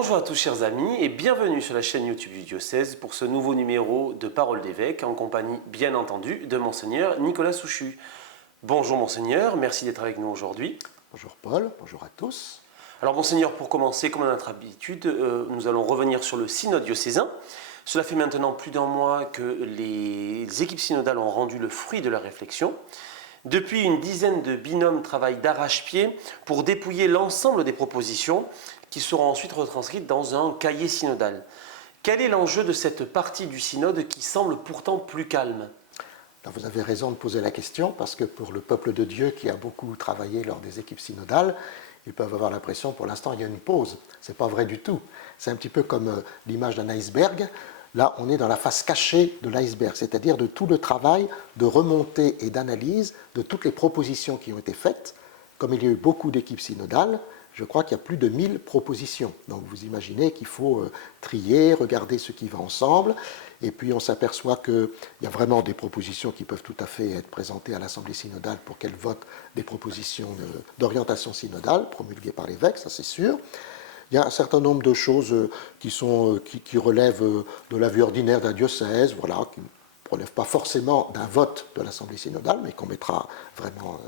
Bonjour à tous chers amis et bienvenue sur la chaîne YouTube du diocèse pour ce nouveau numéro de Parole d'évêque en compagnie bien entendu de Monseigneur Nicolas Souchu. Bonjour Monseigneur, merci d'être avec nous aujourd'hui. Bonjour Paul, bonjour à tous. Alors Monseigneur, pour commencer, comme à notre habitude, nous allons revenir sur le synode diocésain. Cela fait maintenant plus d'un mois que les équipes synodales ont rendu le fruit de leur réflexion. Depuis, une dizaine de binômes travaillent d'arrache-pied pour dépouiller l'ensemble des propositions qui seront ensuite retranscrites dans un cahier synodal. Quel est l'enjeu de cette partie du synode qui semble pourtant plus calme ? Alors vous avez raison de poser la question parce que pour le peuple de Dieu qui a beaucoup travaillé lors des équipes synodales, ils peuvent avoir l'impression pour l'instant il y a une pause. Ce n'est pas vrai du tout. C'est un petit peu comme l'image d'un iceberg. Là, on est dans la face cachée de l'iceberg, c'est-à-dire de tout le travail de remontée et d'analyse de toutes les propositions qui ont été faites. Comme il y a eu beaucoup d'équipes synodales, je crois qu'il y a plus de 1000 propositions. Donc vous imaginez qu'il faut trier, regarder ce qui va ensemble. Et puis on s'aperçoit qu'il y a vraiment des propositions qui peuvent tout à fait être présentées à l'Assemblée synodale pour qu'elle vote des propositions d'orientation synodale promulguées par l'évêque, ça c'est sûr. Il y a un certain nombre de choses qui relèvent de la vie ordinaire d'un diocèse, voilà, qui ne relèvent pas forcément d'un vote de l'Assemblée synodale, mais qu'on mettra vraiment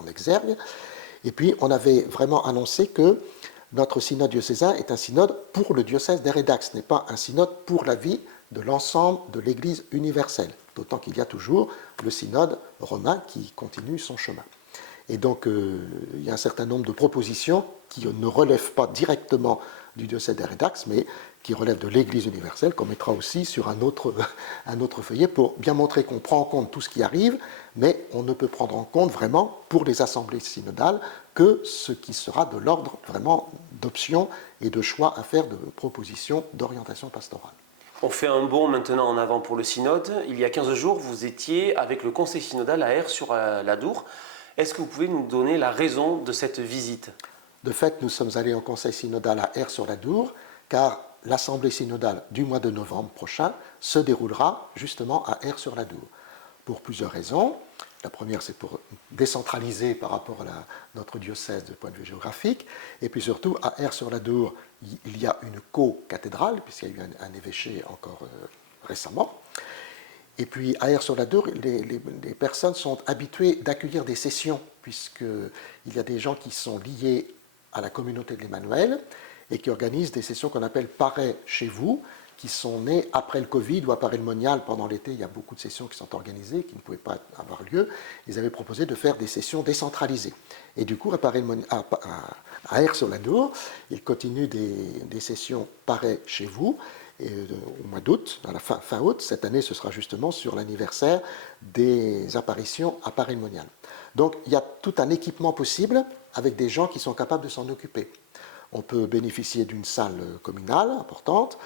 en exergue. Et puis, on avait vraiment annoncé que notre synode diocésain est un synode pour le diocèse d'Hérédax, ce n'est pas un synode pour la vie de l'ensemble de l'Église universelle, d'autant qu'il y a toujours le synode romain qui continue son chemin. Et donc, il y a un certain nombre de propositions qui ne relèvent pas directement du diocèse d'Hérédax, mais qui relèvent de l'Église universelle, qu'on mettra aussi sur un autre feuillet pour bien montrer qu'on prend en compte tout ce qui arrive, mais on ne peut prendre en compte vraiment pour les assemblées synodales que ce qui sera de l'ordre vraiment d'options et de choix à faire de propositions d'orientation pastorale. On fait un bond maintenant en avant pour le synode. Il y a 15 jours, vous étiez avec le conseil synodal à Aire-sur-la-Dour. Est-ce que vous pouvez nous donner la raison de cette visite ? De fait, nous sommes allés en conseil synodal à Aire-sur-la-Dour, car l'assemblée synodale du mois de novembre prochain se déroulera justement à Aire-sur-la-Dour, pour plusieurs raisons. La première, c'est pour décentraliser par rapport à notre diocèse de point de vue géographique, et puis surtout, à Aire-sur-la-Dour, il y a une co-cathédrale, puisqu'il y a eu un évêché encore récemment. Et puis, à Aire-sur-la-Dour, les personnes sont habituées d'accueillir des sessions, puisqu'il y a des gens qui sont liés à la communauté de l'Emmanuel et qui organisent des sessions qu'on appelle Paray chez vous, qui sont nées après le Covid ou à Paray-le-Monial. Pendant l'été, il y a beaucoup de sessions qui sont organisées, qui ne pouvaient pas avoir lieu. Ils avaient proposé de faire des sessions décentralisées. Et du coup, à Aire-sur-la-Dour, ils continuent des sessions Paray chez vous, au mois d'août, à la fin août. Cette année, ce sera justement sur l'anniversaire des apparitions à Paray-le-Monial. Donc, il y a tout un équipement possible avec des gens qui sont capables de s'en occuper. On peut bénéficier d'une salle communale importante.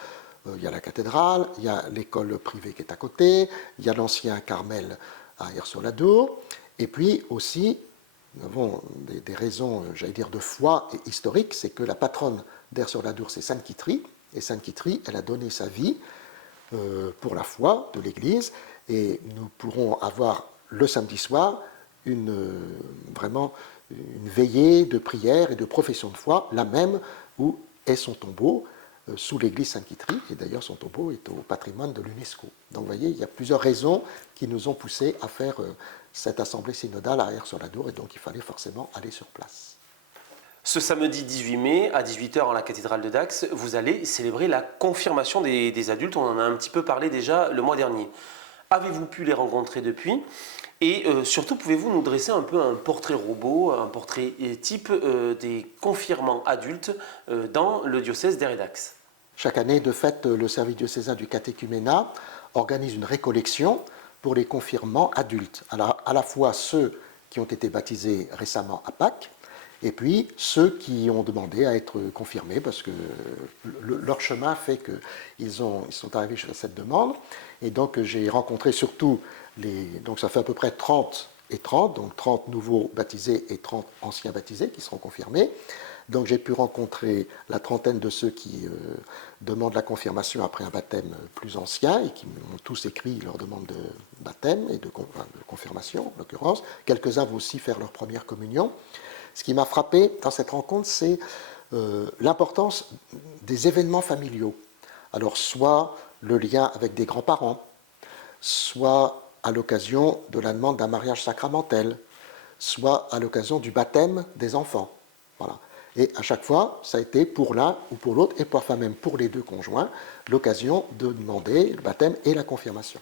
Il y a la cathédrale, il y a l'école privée qui est à côté, il y a l'ancien Carmel à Aire-sur-la-Dour. Et puis aussi, nous avons des raisons, j'allais dire, de foi et historiques, c'est que la patronne d'Aire-sur-la-Dour, c'est Sainte Quitterie. Et Sainte Quitterie, elle a donné sa vie pour la foi de l'Église, et nous pourrons avoir le samedi soir vraiment une veillée de prière et de profession de foi, la même où est son tombeau, sous l'église Sainte-Quitterie, et d'ailleurs son tombeau est au patrimoine de l'UNESCO. Donc vous voyez, il y a plusieurs raisons qui nous ont poussés à faire cette assemblée synodale à Aire-sur-la-Dour, et donc il fallait forcément aller sur place. Ce samedi 18 mai, à 18h en la cathédrale de Dax, vous allez célébrer la confirmation des adultes. On en a un petit peu parlé déjà le mois dernier. Avez-vous pu les rencontrer depuis ? Et surtout, pouvez-vous nous dresser un peu un portrait robot, un portrait type des confirmants adultes dans le diocèse d'Hérédax ? Chaque année, de fait, le service diocésain du catéchuménat organise une récollection pour les confirmants adultes. Alors, à la fois ceux qui ont été baptisés récemment à Pâques, et puis ceux qui ont demandé à être confirmés, parce que leur chemin fait qu'ils sont arrivés à cette demande. Et donc j'ai rencontré surtout donc ça fait à peu près 30 et 30, donc 30 nouveaux baptisés et 30 anciens baptisés qui seront confirmés. Donc j'ai pu rencontrer la trentaine de ceux qui demandent la confirmation après un baptême plus ancien et qui m'ont tous écrit leur demande de baptême et de confirmation, en l'occurrence. Quelques-uns vont aussi faire leur première communion. Ce qui m'a frappé dans cette rencontre, c'est l'importance des événements familiaux. Alors, soit le lien avec des grands-parents, soit à l'occasion de la demande d'un mariage sacramentel, soit à l'occasion du baptême des enfants. Voilà. Et à chaque fois, ça a été pour l'un ou pour l'autre, et parfois même pour les deux conjoints, l'occasion de demander le baptême et la confirmation.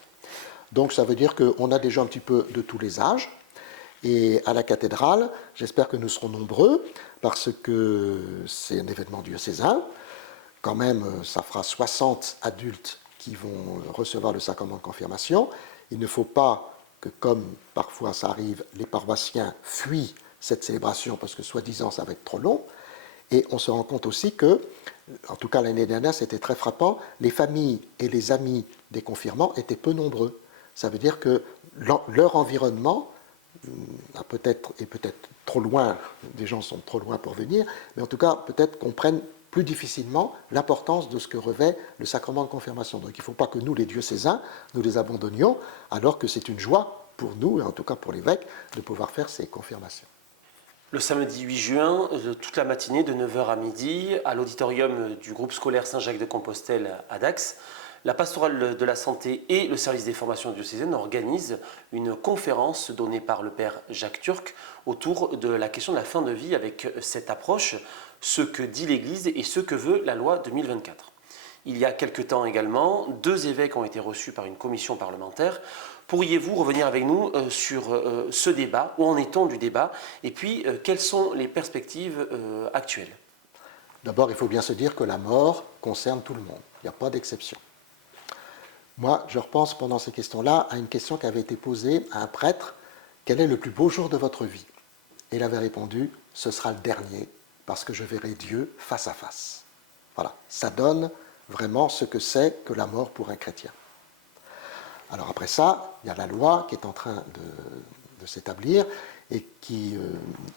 Donc ça veut dire qu'on a déjà un petit peu de tous les âges. Et à la cathédrale, j'espère que nous serons nombreux, parce que c'est un événement diocésain. Quand même, ça fera 60 adultes qui vont recevoir le sacrement de confirmation. Il ne faut pas que, comme parfois ça arrive, les paroissiens fuient cette célébration parce que soi-disant ça va être trop long. Et on se rend compte aussi que, en tout cas l'année dernière, c'était très frappant, les familles et les amis des confirmants étaient peu nombreux. Ça veut dire que leur environnement est peut-être trop loin, des gens sont trop loin pour venir, mais en tout cas peut-être comprennent plus difficilement l'importance de ce que revêt le sacrement de confirmation. Donc il ne faut pas que nous, les diocésains, nous les abandonnions, alors que c'est une joie pour nous, et en tout cas pour l'évêque, de pouvoir faire ces confirmations. Le samedi 8 juin, toute la matinée de 9 h à midi, à l'auditorium du groupe scolaire Saint-Jacques-de-Compostelle à Dax, la pastorale de la santé et le service des formations diocésaines organisent une conférence donnée par le père Jacques Turc autour de la question de la fin de vie avec cette approche, ce que dit l'Église et ce que veut la loi 2024. Il y a quelque temps également, 2 évêques ont été reçus par une commission parlementaire. Pourriez-vous revenir avec nous sur ce débat? Où en est-on du débat? Et puis, quelles sont les perspectives actuelles? D'abord, il faut bien se dire que la mort concerne tout le monde. Il n'y a pas d'exception. Moi, je repense pendant ces questions-là à une question qui avait été posée à un prêtre. Quel est le plus beau jour de votre vie? Et il avait répondu, ce sera le dernier, parce que je verrai Dieu face à face. Voilà, ça donne vraiment ce que c'est que la mort pour un chrétien. Alors après ça, il y a la loi qui est en train de s'établir et qui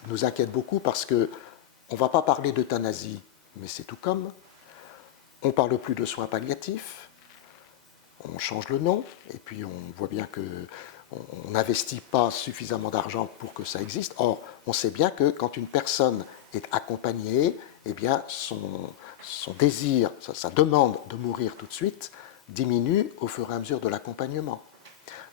nous inquiète beaucoup parce qu'on ne va pas parler d'euthanasie, mais c'est tout comme. On ne parle plus de soins palliatifs, on change le nom, et puis on voit bien qu'on n'investit pas suffisamment d'argent pour que ça existe. Or, on sait bien que quand une personne est accompagnée, eh bien son désir, sa demande de mourir tout de suite, diminue au fur et à mesure de l'accompagnement.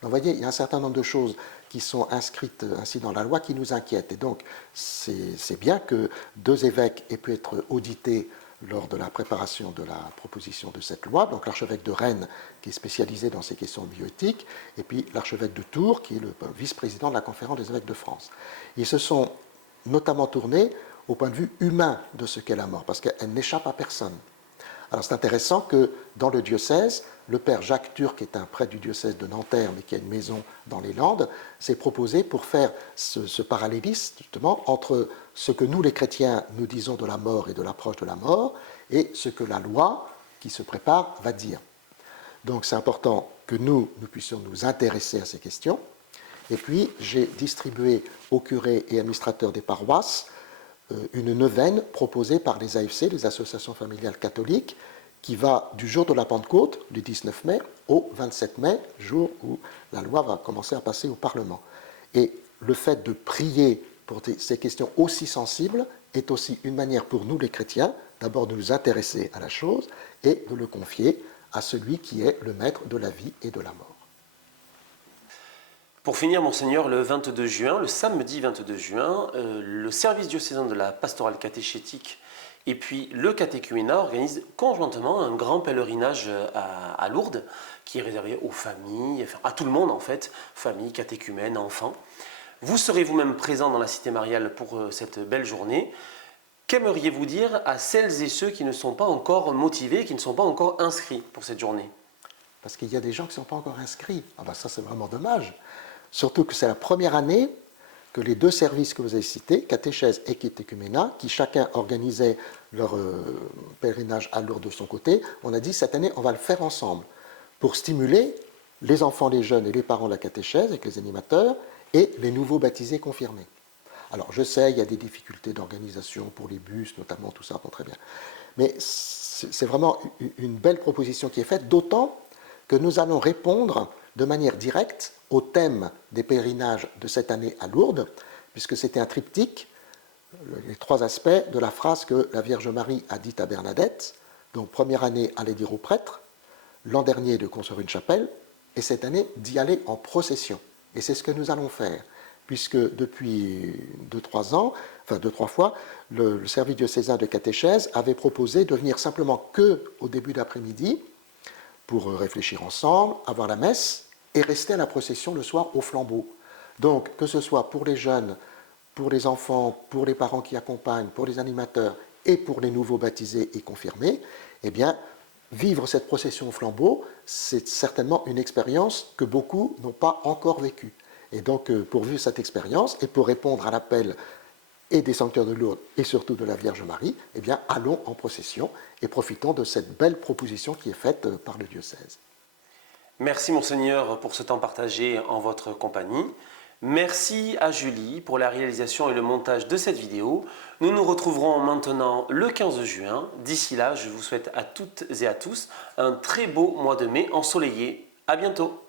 Donc, vous voyez, il y a un certain nombre de choses qui sont inscrites ainsi dans la loi qui nous inquiètent. Et donc, c'est bien que 2 évêques aient pu être audités lors de la préparation de la proposition de cette loi, donc l'archevêque de Rennes, qui est spécialisé dans ces questions bioéthiques, et puis l'archevêque de Tours, qui est le vice-président de la Conférence des évêques de France. Ils se sont notamment tournés au point de vue humain de ce qu'est la mort, parce qu'elle n'échappe à personne. Alors c'est intéressant que dans le diocèse, le père Jacques Turc, qui est un prêtre du diocèse de Nanterre, mais qui a une maison dans les Landes, s'est proposé pour faire ce parallélisme justement entre ce que nous les chrétiens nous disons de la mort et de l'approche de la mort et ce que la loi qui se prépare va dire. Donc c'est important que nous puissions nous intéresser à ces questions. Et puis j'ai distribué aux curés et administrateurs des paroisses une neuvaine proposée par les AFC, les associations familiales catholiques, qui va du jour de la Pentecôte, du 19 mai, au 27 mai, jour où la loi va commencer à passer au Parlement. Et le fait de prier pour ces questions aussi sensibles est aussi une manière pour nous les chrétiens, d'abord de nous intéresser à la chose et de le confier à celui qui est le maître de la vie et de la mort. Pour finir, Monseigneur, le 22 juin, le samedi 22 juin, le service diocésain de la pastorale catéchétique et puis le catéchuménat organisent conjointement un grand pèlerinage à Lourdes qui est réservé aux familles, enfin, à tout le monde en fait, familles, catéchumènes, enfants. Vous serez vous-même présent dans la cité mariale pour cette belle journée. Qu'aimeriez-vous dire à celles et ceux qui ne sont pas encore motivés, qui ne sont pas encore inscrits pour cette journée? Parce qu'il y a des gens qui ne sont pas encore inscrits. Ah ben ça c'est vraiment dommage. Surtout que c'est la première année que les 2 services que vous avez cités, catéchèse et catéchuménat, qui chacun organisait leur pèlerinage à Lourdes de son côté, on a dit cette année on va le faire ensemble pour stimuler les enfants, les jeunes et les parents de la catéchèse avec les animateurs et les nouveaux baptisés confirmés. Alors je sais, il y a des difficultés d'organisation pour les bus, notamment tout ça, bon, très bien. Mais c'est vraiment une belle proposition qui est faite, d'autant que nous allons répondre de manière directe au thème des pèlerinages de cette année à Lourdes, puisque c'était un triptyque, les trois aspects de la phrase que la Vierge Marie a dite à Bernadette. Donc, première année, aller dire au prêtre, l'an dernier, de construire une chapelle, et cette année, d'y aller en procession. Et c'est ce que nous allons faire, puisque depuis 2-3 ans, enfin 2-3 fois, le service diocésain de catéchèse avait proposé de venir simplement qu'au début d'après-midi pour réfléchir ensemble, avoir la messe et rester à la procession le soir au flambeau. Donc, que ce soit pour les jeunes, pour les enfants, pour les parents qui accompagnent, pour les animateurs et pour les nouveaux baptisés et confirmés, eh bien, vivre cette procession au flambeau, c'est certainement une expérience que beaucoup n'ont pas encore vécue. Et donc, pour vivre cette expérience et pour répondre à l'appel et des sanctuaires de Lourdes et surtout de la Vierge Marie, eh bien, allons en procession et profitons de cette belle proposition qui est faite par le diocèse. Merci Monseigneur pour ce temps partagé en votre compagnie. Merci à Julie pour la réalisation et le montage de cette vidéo. Nous nous retrouverons maintenant le 15 juin. D'ici là, je vous souhaite à toutes et à tous un très beau mois de mai ensoleillé. À bientôt.